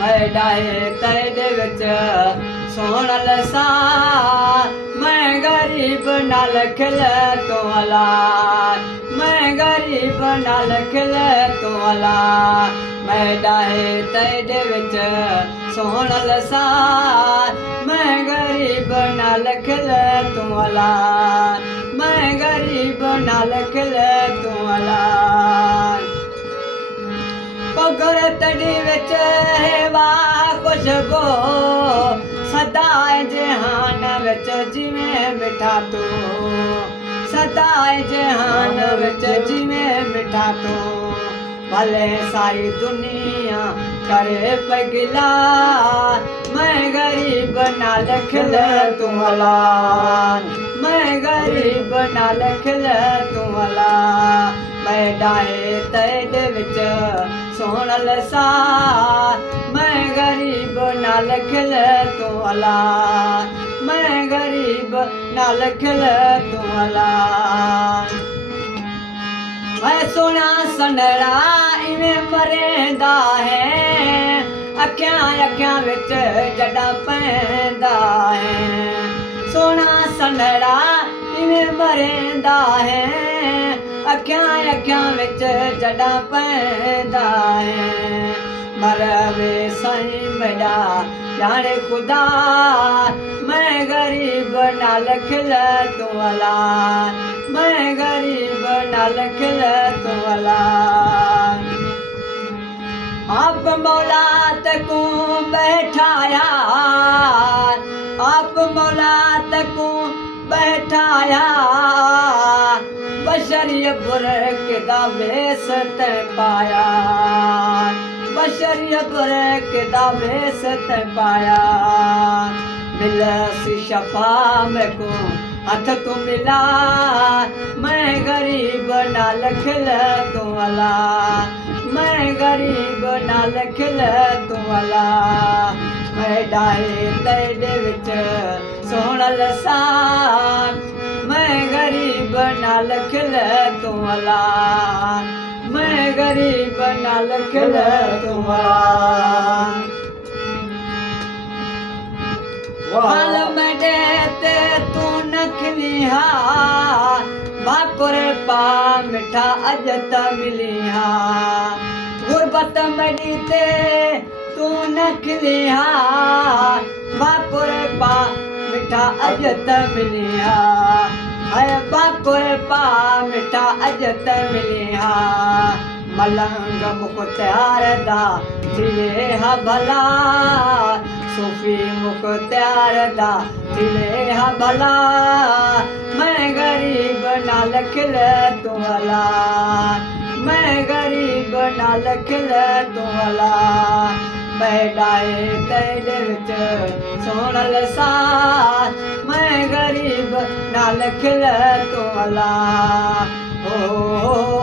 मैं डाहे तेरे विच सोहण लसा मैं गरीब नाल खिले तो अला मैं गरीब नाल खिले तो अला मैं डाहे तेरे विच सोहण लसा मैं गरीब नाल खिले तो अला मैं गरीब नाल खिले तो अला पगर तड़ी विच वाह खुशबू सदाए जहान विच जिवें मिठा तू सदाए जहान विच जिवें मिठा तू भले सारी दुनिया करे पगला मैं गरीब नाल खिले तू अला मैं गरीब नाल खिले तू अला मैं डाहे तेरे विच सोहण लसा मैं गरीब नाल खिले तू अला मैं गरीब नाल खिले तू अला मैं सोना सनड़ा इवें मरेंदा है अखियां अखियां विच जड़ा पैंदा है सोना सनड़ा इवें मरेंदा है अखियां अखियां विच जड़ा पैंदा है मरवे साईं मेरा जाने खुदा मैं गरीब नाल खिले तू अला मैं गरीब नाल खिले तू अला आप मौला तकू बैठाया आप मौला तकू बैठाया बशरिय बुरक दा वेस ते पाया बशरिय बुरक दा वेस ते पाया मिलसी शफा में को हथ तू मिला मैं गरीब नाल खिले तू अला मैं गरीब नाल खिले तू अला मैं डाहे तेरे विच सोहण लसा मैं गरीब नाल खिले तू अला मैं गरीब नाल खिले तू अला हाल मडे ते तू नखलिहा बापुर पा मिठा अजत मिलिहा गुरबत मडी ते तू नखलिहा बापुर पा मिठा अजत मिलिहा है बापुर पा मिठा अजत मिलिहा मलंग मुख्तियार दा दिले हा भला सूफी मुख्तियार दा दिले हा भला मैं गरीब नाल खिले तू अला मैं गरीब नाल खिले तू अला मैं डाहे तेरे विच सोहण लसा मैं गरीब नाल खिले तू अला ओ